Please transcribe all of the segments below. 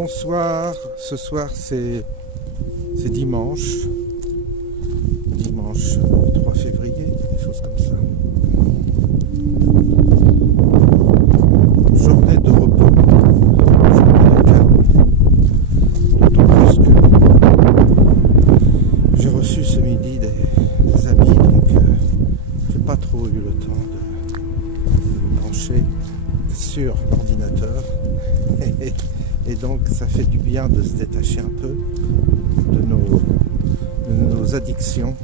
Bonsoir, ce soir c'est dimanche, 3 février, quelque chose comme ça. Journée de repos, journée de calme. D'autant plus que j'ai reçu ce midi des amis, donc j'ai pas trop eu le temps de me brancher sur l'ordinateur. Et donc ça fait du bien de se détacher un peu de nos addictions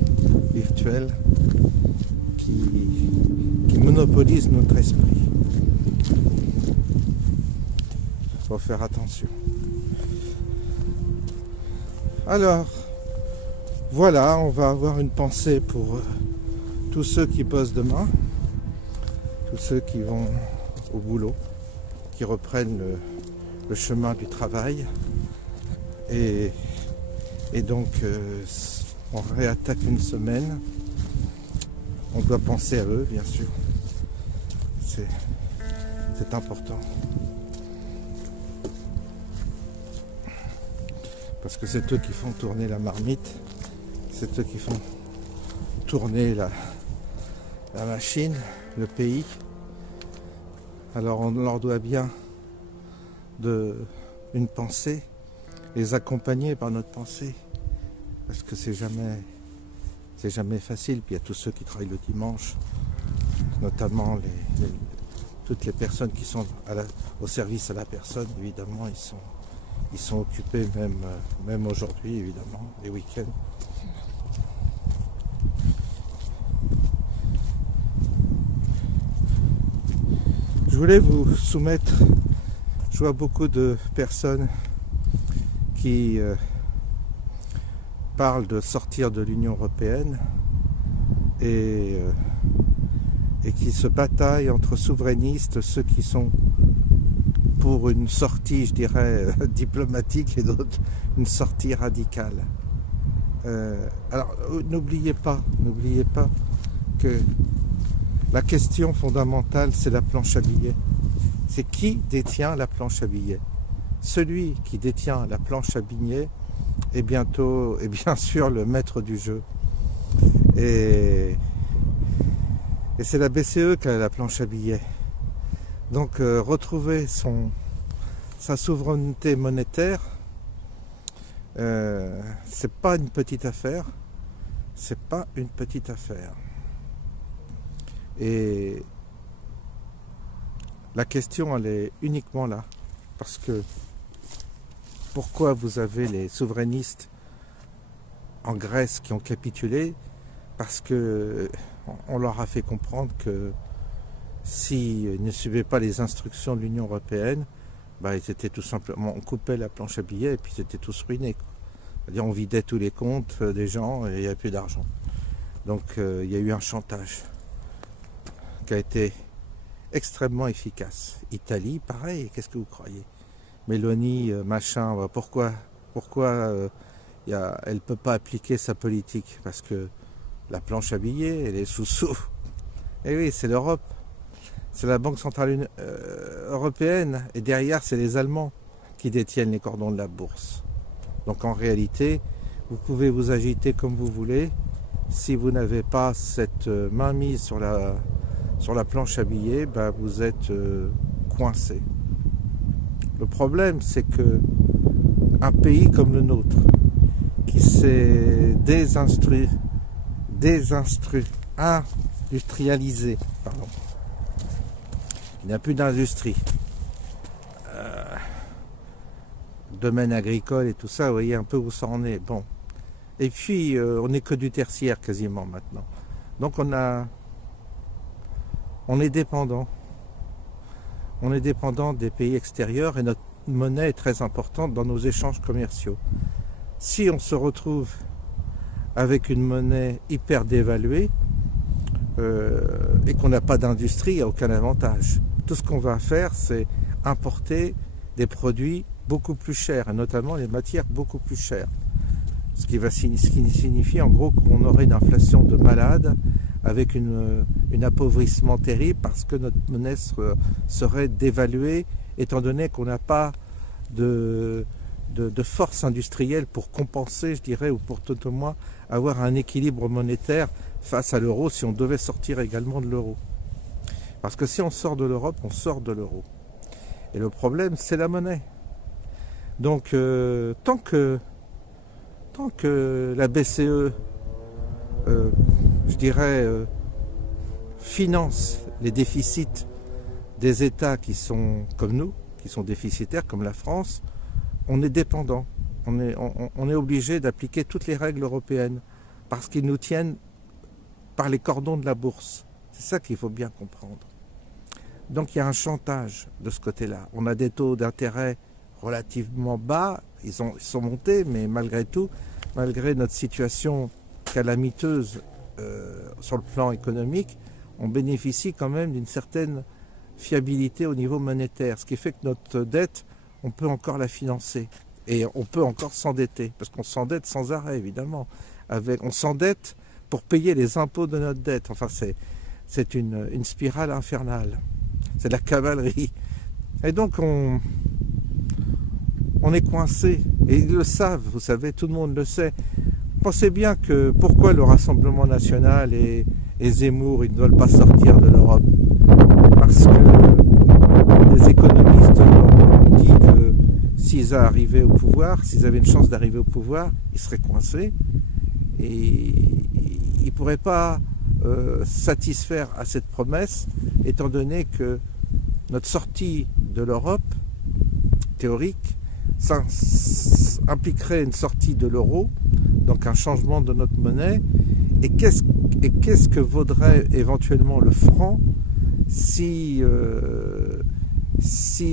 virtuelles qui monopolisent notre esprit. Il faut faire attention. Alors, voilà, on va avoir une pensée pour tous ceux qui bossent demain, tous ceux qui vont au boulot, qui reprennent le chemin du travail, et donc on réattaque une semaine. On doit penser à eux, bien sûr, c'est important, parce que c'est eux qui font tourner la marmite, c'est eux qui font tourner la machine, le pays. Alors on leur doit bien une pensée, les accompagner par notre pensée, parce que c'est jamais facile. Puis il y a tous ceux qui travaillent le dimanche, notamment toutes les personnes qui sont au service à la personne, évidemment, ils sont occupés même aujourd'hui, évidemment, les week-ends. Je voulais vous soumettre. Je vois beaucoup de personnes qui parlent de sortir de l'Union européenne et qui se bataillent entre souverainistes, ceux qui sont pour une sortie, je dirais, diplomatique, et d'autres une sortie radicale. Alors n'oubliez pas que la question fondamentale, c'est la planche à billets. C'est qui détient la planche à billets. Celui qui détient la planche à billets est bien sûr le maître du jeu. Et c'est la BCE qui a la planche à billets. Donc retrouver sa souveraineté monétaire, c'est pas une petite affaire. C'est pas une petite affaire. Et la question, elle est uniquement là, parce que pourquoi vous avez les souverainistes en Grèce qui ont capitulé? Parce que on leur a fait comprendre que s'ils ne suivaient pas les instructions de l'Union européenne, ils étaient tout simplement, on coupait la planche à billets et puis ils étaient tous ruinés. C'est-à-dire on vidait tous les comptes des gens et il n'y avait plus d'argent. Donc il y a eu un chantage qui a été extrêmement efficace. Italie, pareil, qu'est-ce que vous croyez? Mélanie, machin, pourquoi elle ne peut pas appliquer sa politique? Parce que la planche à billets, elle est sous. Et oui, c'est l'Europe. C'est la Banque Centrale Européenne. Et derrière, c'est les Allemands qui détiennent les cordons de la bourse. Donc en réalité, vous pouvez vous agiter comme vous voulez. Si vous n'avez pas cette mainmise sur la planche à billets, vous êtes coincé. Le problème, c'est que un pays comme le nôtre, qui s'est industrialisé, il n'y a plus d'industrie, domaine agricole et tout ça, vous voyez un peu où ça en est. Bon. Et puis, on n'est que du tertiaire quasiment maintenant. Donc on est dépendant. On est dépendant des pays extérieurs et notre monnaie est très importante dans nos échanges commerciaux. Si on se retrouve avec une monnaie hyper dévaluée et qu'on n'a pas d'industrie, il n'y a aucun avantage. Tout ce qu'on va faire, c'est importer des produits beaucoup plus chers, et notamment les matières beaucoup plus chères. Ce qui signifie en gros qu'on aurait une inflation de malade, avec un appauvrissement terrible, parce que notre monnaie serait dévaluée, étant donné qu'on n'a pas de force industrielle pour compenser, je dirais, ou pour tout au moins avoir un équilibre monétaire face à l'euro si on devait sortir également de l'euro. Parce que si on sort de l'Europe, on sort de l'euro. Et le problème, c'est la monnaie. Donc, tant que la BCE, je dirais, finance les déficits des États qui sont comme nous, qui sont déficitaires, comme la France, on est dépendant. On est obligé d'appliquer toutes les règles européennes parce qu'ils nous tiennent par les cordons de la bourse. C'est ça qu'il faut bien comprendre. Donc il y a un chantage de ce côté-là. On a des taux d'intérêt relativement bas, ils sont montés, mais malgré tout, malgré notre situation calamiteuse sur le plan économique, on bénéficie quand même d'une certaine fiabilité au niveau monétaire, ce qui fait que notre dette, on peut encore la financer et on peut encore s'endetter, parce qu'on s'endette sans arrêt évidemment. On s'endette pour payer les impôts de notre dette. Enfin, c'est une spirale infernale. C'est de la cavalerie. Et donc on est coincé. Et ils le savent, vous savez, tout le monde le sait. Pensez bien que pourquoi le Rassemblement National et Zemmour, ils ne veulent pas sortir de l'Europe. Parce que les économistes ont dit que s'ils arrivaient au pouvoir, s'ils avaient une chance d'arriver au pouvoir, ils seraient coincés. Et ils ne pourraient pas satisfaire à cette promesse, étant donné que notre sortie de l'Europe, théorique, ça impliquerait une sortie de l'euro, donc un changement de notre monnaie. Et qu'est-ce que vaudrait éventuellement le franc si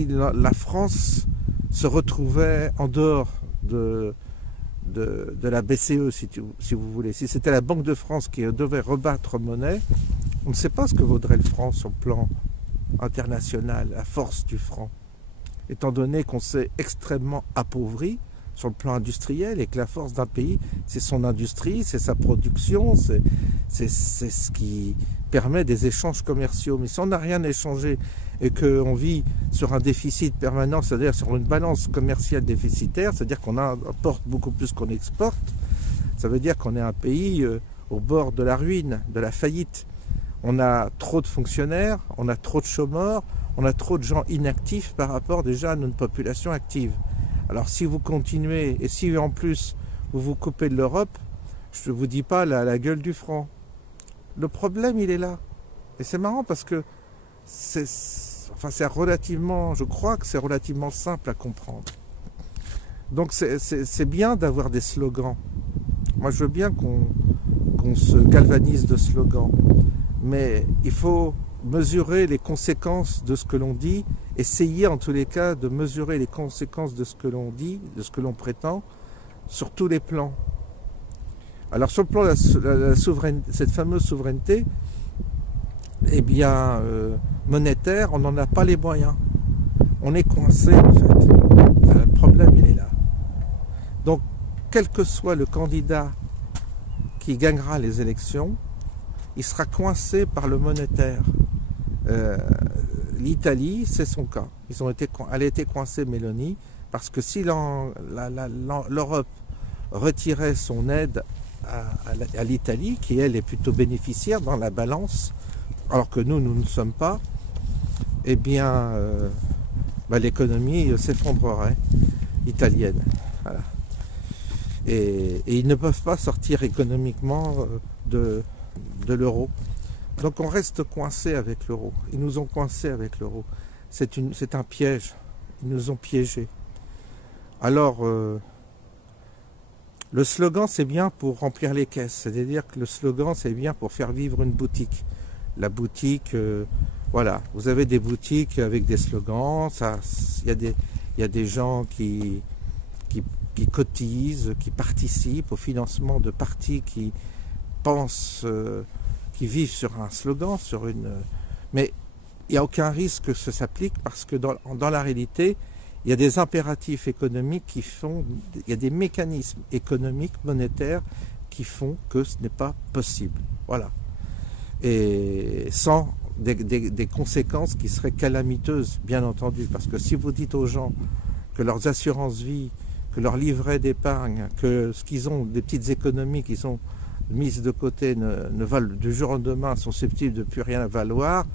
la France se retrouvait en dehors de la BCE, si vous voulez. Si c'était la Banque de France qui devait rebattre monnaie, on ne sait pas ce que vaudrait le franc sur le plan international, la force du franc. Étant donné qu'on s'est extrêmement appauvri sur le plan industriel et que la force d'un pays, c'est son industrie, c'est sa production, c'est ce qui permet des échanges commerciaux. Mais si on n'a rien échangé et qu'on vit sur un déficit permanent, c'est-à-dire sur une balance commerciale déficitaire, c'est-à-dire qu'on importe beaucoup plus qu'on exporte, ça veut dire qu'on est un pays au bord de la ruine, de la faillite. On a trop de fonctionnaires, on a trop de chômeurs, on a trop de gens inactifs par rapport déjà à notre population active. Alors si vous continuez, et si en plus vous vous coupez de l'Europe, je ne vous dis pas la gueule du franc. Le problème, il est là. Et c'est marrant parce que c'est relativement, je crois que c'est relativement simple à comprendre. Donc c'est bien d'avoir des slogans. Moi je veux bien qu'on se galvanise de slogans. Mais il faut mesurer les conséquences de ce que l'on dit, essayer en tous les cas de mesurer les conséquences de ce que l'on dit, de ce que l'on prétend, sur tous les plans. Alors sur le plan de la souveraineté, cette fameuse souveraineté, eh bien, monétaire, on n'en a pas les moyens. On est coincé en fait. Le problème, il est là. Donc, quel que soit le candidat qui gagnera les élections, il sera coincé par le monétaire. L'Italie, c'est son cas. Elle a été coincée, Mélanie, parce que si l'Europe retirait son aide à l'Italie, qui elle est plutôt bénéficiaire dans la balance, alors que nous ne sommes pas, eh bien, l'économie s'effondrerait italienne. Voilà. Et ils ne peuvent pas sortir économiquement de l'euro. Donc on reste coincé avec l'euro. Ils nous ont coincés avec l'euro. C'est un piège. Ils nous ont piégés. Alors, le slogan, c'est bien pour remplir les caisses. C'est-à-dire que le slogan, c'est bien pour faire vivre une boutique. La boutique, voilà. Vous avez des boutiques avec des slogans. Il y a des gens qui cotisent, qui participent au financement de partis qui pensent, qui vivent sur un slogan, mais il n'y a aucun risque que ça s'applique parce que dans la réalité, il y a des impératifs économiques il y a des mécanismes économiques, monétaires qui font que ce n'est pas possible. Voilà. Et sans des conséquences qui seraient calamiteuses, bien entendu. Parce que si vous dites aux gens que leurs assurances-vie, que leurs livrets d'épargne, que ce qu'ils ont, des petites économies qui sont mises de côté, ne valent du jour au lendemain, sont susceptibles de plus rien valoir,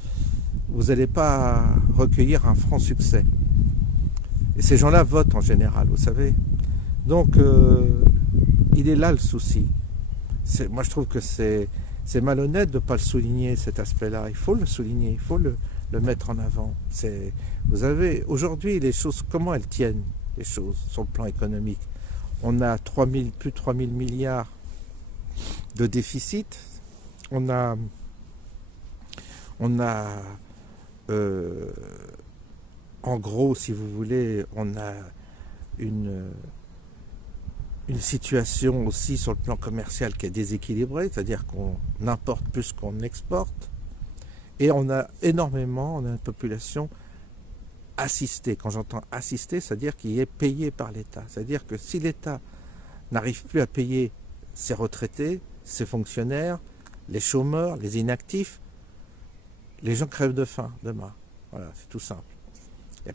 vous n'allez pas recueillir un franc succès. Et ces gens-là votent en général, vous savez. Donc, il est là le souci. Moi, je trouve que c'est malhonnête de ne pas le souligner, cet aspect-là. Il faut le souligner, il faut le mettre en avant. Vous avez, aujourd'hui, les choses, comment elles tiennent, les choses, sur le plan économique? On a plus de 3 000 milliards de déficit. On a en gros, si vous voulez, on a une situation aussi sur le plan commercial qui est déséquilibrée, c'est-à-dire qu'on importe plus qu'on exporte, et on a une population assistée. Quand j'entends assistée, c'est-à-dire qui est payée par l'État. C'est-à-dire que si l'État n'arrive plus à payer ses retraités, ses fonctionnaires, les chômeurs, les inactifs, les gens crèvent de faim demain. Voilà, c'est tout simple.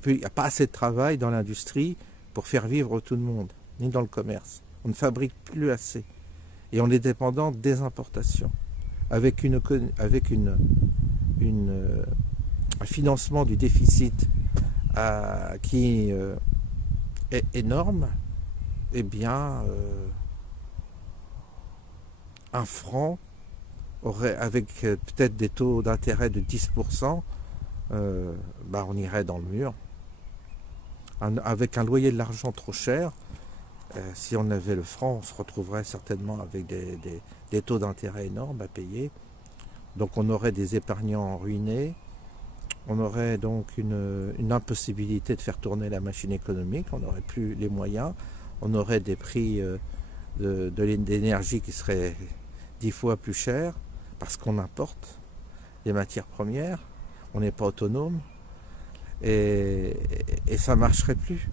Il n'y a pas assez de travail dans l'industrie pour faire vivre tout le monde, ni dans le commerce. On ne fabrique plus assez. Et on est dépendant des importations. Avec un financement du déficit qui est énorme, eh bien, un franc aurait, avec peut-être des taux d'intérêt de 10%, on irait dans le mur. Avec un loyer de l'argent trop cher, si on avait le franc, on se retrouverait certainement avec des taux d'intérêt énormes à payer. Donc on aurait des épargnants ruinés, on aurait donc une impossibilité de faire tourner la machine économique, on n'aurait plus les moyens, on aurait des prix d'énergie qui seraient 10 fois plus chers parce qu'on importe des matières premières, on n'est pas autonome et ça ne marcherait plus.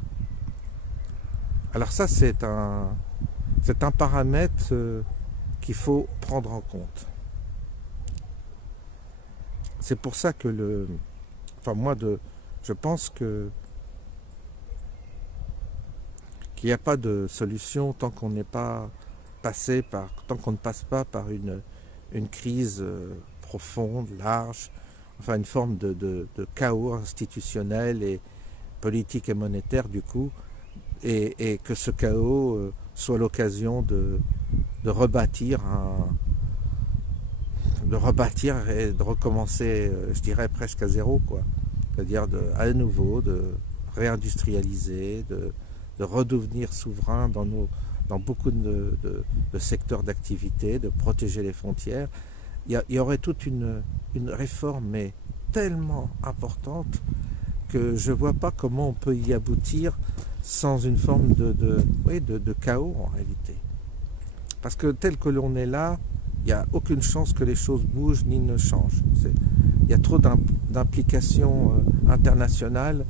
Alors ça, c'est un paramètre qu'il faut prendre en compte. C'est pour ça que je pense qu'il n'y a pas de solution tant qu'on ne passe pas par une crise profonde, large, enfin une forme de chaos institutionnel et politique et monétaire du coup, et que ce chaos soit l'occasion de rebâtir et de recommencer, je dirais presque à zéro, quoi. C'est-à-dire à nouveau de réindustrialiser, de redevenir souverain dans beaucoup de secteurs d'activité, de protéger les frontières. Il y aurait toute une réforme, mais tellement importante que je ne vois pas comment on peut y aboutir sans une forme de chaos en réalité. Parce que tel que l'on est là, il n'y a aucune chance que les choses bougent ni ne changent. Il y a trop d'implications internationales.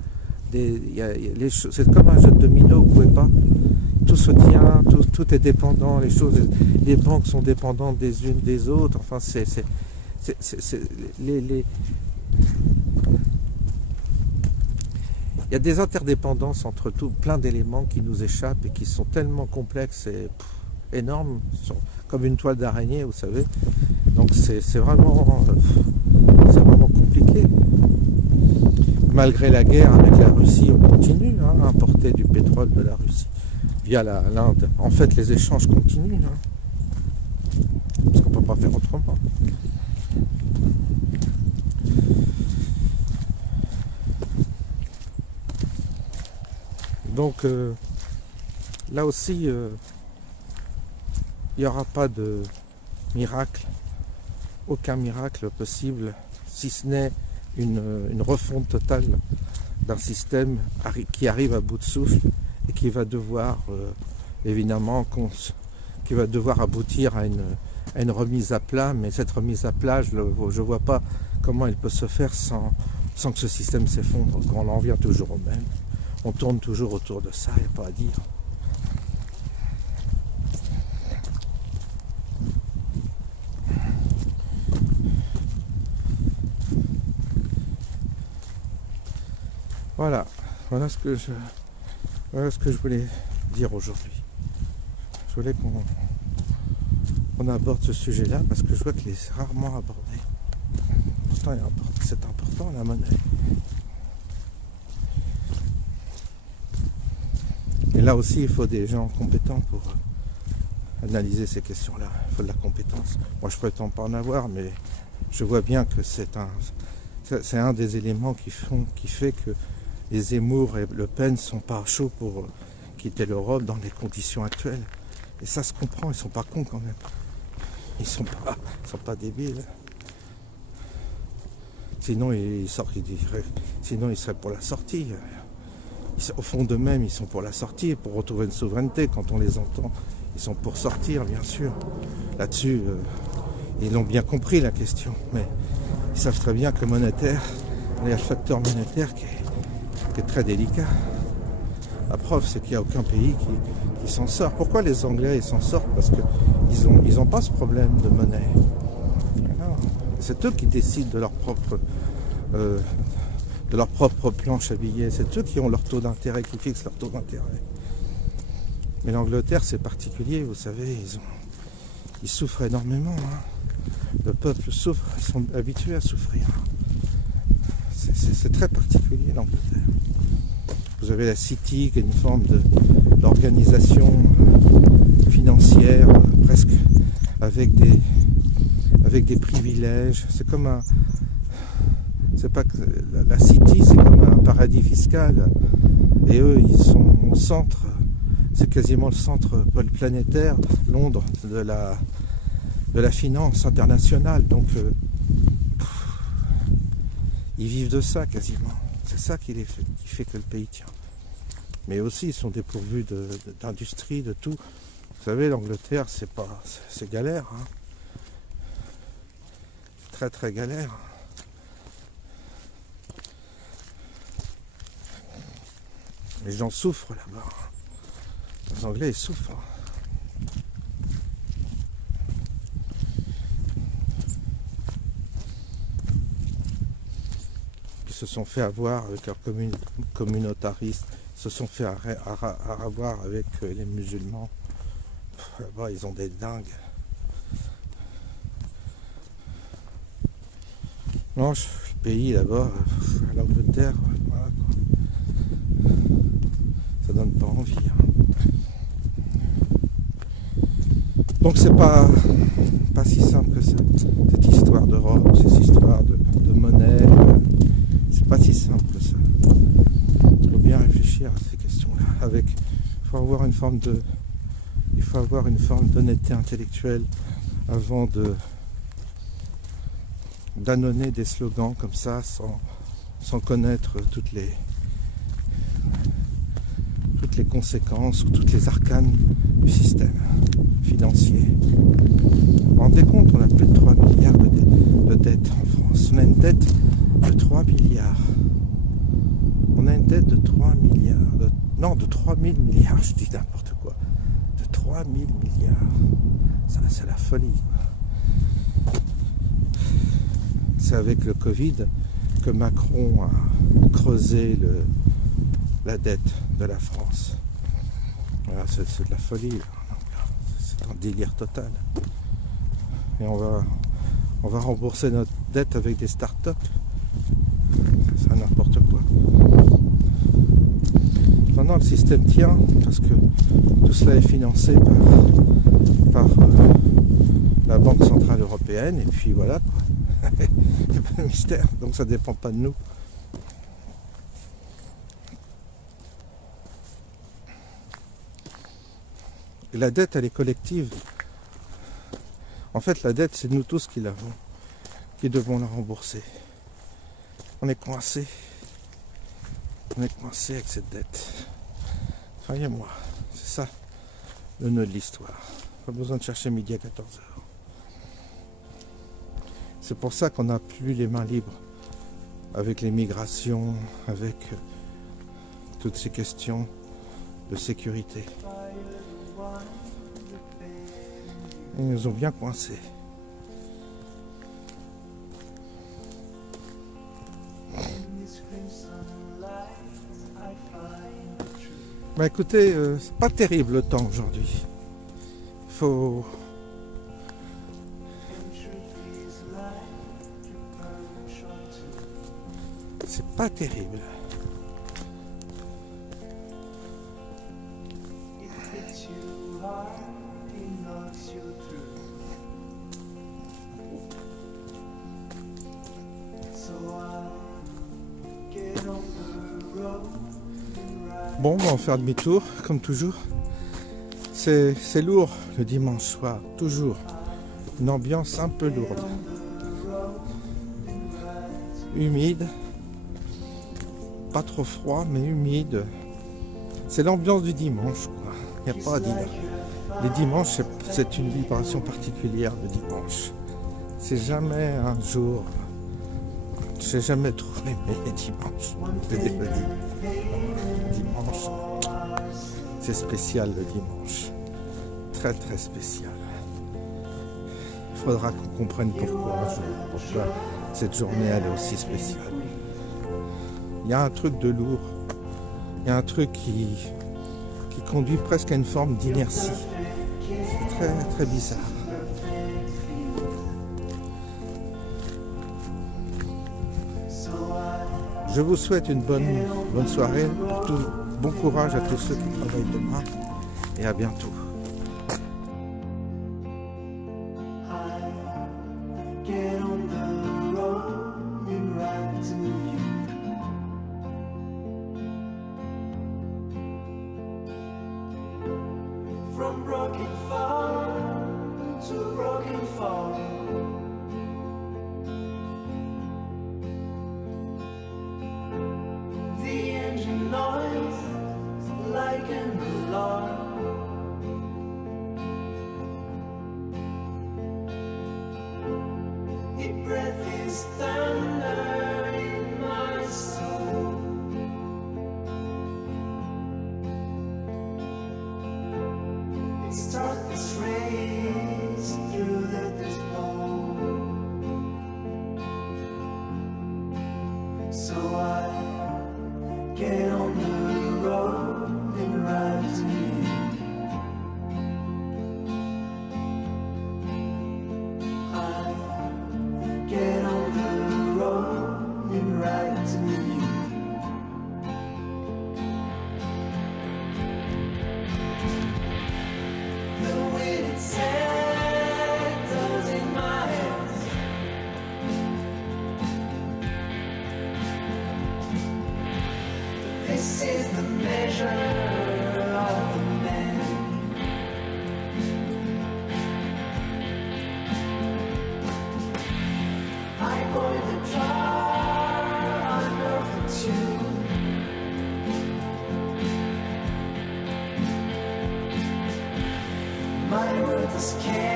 C'est comme un jeu de domino, vous ne pouvez pas. Tout se tient, tout est dépendant, les banques sont dépendantes des unes des autres. Enfin, il y a des interdépendances entre plein d'éléments qui nous échappent et qui sont tellement complexes et énormes, comme une toile d'araignée, vous savez. Donc c'est vraiment compliqué. Malgré la guerre avec la Russie, on continue à importer du pétrole de la Russie via l'Inde. En fait, les échanges continuent, parce qu'on ne peut pas faire autrement. Donc là aussi, il n'y aura pas de miracle, aucun miracle possible, si ce n'est une refonte totale d'un système qui arrive à bout de souffle et qui va devoir évidemment qui va devoir aboutir à une remise à plat. Mais cette remise à plat, je ne vois pas comment elle peut se faire sans que ce système s'effondre. On en revient toujours au même. On tourne toujours autour de ça, il n'y a pas à dire. Voilà ce que Voilà ce que je voulais dire aujourd'hui. Je voulais qu'on aborde ce sujet-là parce que je vois qu'il est rarement abordé. Pourtant, c'est important la monnaie. Et là aussi, il faut des gens compétents pour analyser ces questions-là. Il faut de la compétence. Moi, je prétends pas en avoir, mais je vois bien que c'est un des éléments qui fait que les Zemmour et Le Pen sont pas chauds pour quitter l'Europe dans les conditions actuelles. Et ça se comprend, ils sont pas cons quand même. Ils sont pas débiles. Sinon, ils seraient pour la sortie. Au fond d'eux-mêmes, ils sont pour la sortie, pour retrouver une souveraineté. Quand on les entend, ils sont pour sortir, bien sûr. Là-dessus, ils l'ont bien compris, la question. Mais ils savent très bien que monétaire, il y a le facteur monétaire qui est très délicat. La preuve, c'est qu'il n'y a aucun pays qui s'en sort. Pourquoi les Anglais ils s'en sortent? Parce qu'ils ont pas ce problème de monnaie. C'est eux qui décident de leur propre planche à billets. C'est eux qui ont leur taux d'intérêt, qui fixent leur taux d'intérêt. Mais l'Angleterre, c'est particulier, vous savez, ils souffrent énormément. Le peuple souffre, ils sont habitués à souffrir. C'est très particulier, l'Angleterre. Vous avez la City, qui est une forme d'organisation financière, presque avec des privilèges. C'est comme c'est pas que la City, c'est comme un paradis fiscal. Et eux, ils sont au centre. C'est quasiment le centre planétaire, Londres, de la finance internationale. Donc, ils vivent de ça quasiment. C'est ça qui fait que le pays tient. Mais aussi, ils sont dépourvus d'industrie, de tout. Vous savez, l'Angleterre, c'est galère. Hein. Très très galère. Les gens souffrent là-bas. Les Anglais, ils souffrent. Ils se sont fait avoir avec leurs communautaristes, ils se sont fait avoir avec les musulmans. Là-bas, ils ont des dingues. Non, le pays là-bas, l'Angleterre, voilà quoi. Ça donne pas envie. Hein. Donc c'est pas si simple que ça. Cette histoire d'Europe, cette histoire de monnaie, c'est pas si simple que ça. Il faut bien réfléchir à ces questions-là. Il faut avoir une forme d'honnêteté intellectuelle avant d'annoncer des slogans comme ça sans connaître toutes les conséquences ou toutes les arcanes du système financier. Vous vous rendez compte, on a plus de 3 milliards de dettes en France. On a une dette de 3 milliards. On a une dette de 3 milliards. De 3 000 milliards, je dis n'importe quoi. De 3 000 milliards. Ça, c'est la folie. C'est avec le Covid que Macron a creusé la dette de la France. Voilà, c'est de la folie. C'est un délire total. Et on va rembourser notre dette avec des start-up. C'est n'importe quoi. Non, le système tient parce que tout cela est financé par la Banque Centrale Européenne. Et puis voilà, quoi. Il n'y a pas de mystère. Donc ça ne dépend pas de nous. Et la dette, elle est collective. En fait, la dette, c'est nous tous qui l'avons, qui devons la rembourser. On est coincé. On est coincé avec cette dette. Croyez-moi, c'est ça le nœud de l'histoire. Pas besoin de chercher midi à 14h. C'est pour ça qu'on n'a plus les mains libres avec les migrations, avec toutes ces questions de sécurité. Ils nous ont bien coincés. Bah écoutez, c'est pas terrible le temps aujourd'hui. Faut... C'est pas terrible. Bon, on va en faire demi-tour, comme toujours. C'est lourd le dimanche soir, toujours. Une ambiance un peu lourde. Humide. Pas trop froid, mais humide. C'est l'ambiance du dimanche, quoi. Il n'y a pas à dire. Les dimanches, c'est une vibration particulière, le dimanche. C'est jamais un jour... J'ai jamais trop aimé les dimanches. Je l'ai déjà dit. Dimanche, c'est spécial le dimanche. Très très spécial. Il faudra qu'on comprenne pourquoi cette journée elle est aussi spéciale. Il y a un truc de lourd. Il y a un truc qui conduit presque à une forme d'inertie. C'est très très bizarre. Je vous souhaite une bonne soirée, bon courage à tous ceux qui travaillent demain et à bientôt. From broken farm to broken farm, the engine noise like an alarm. Your breath is thunder in my soul. It starts this race through the despair. So I get on the road and ride to you. I get on the road and ride to you. The wind it settles in my head. This is the measure of the man. I point the jar under the tube. My world is scared.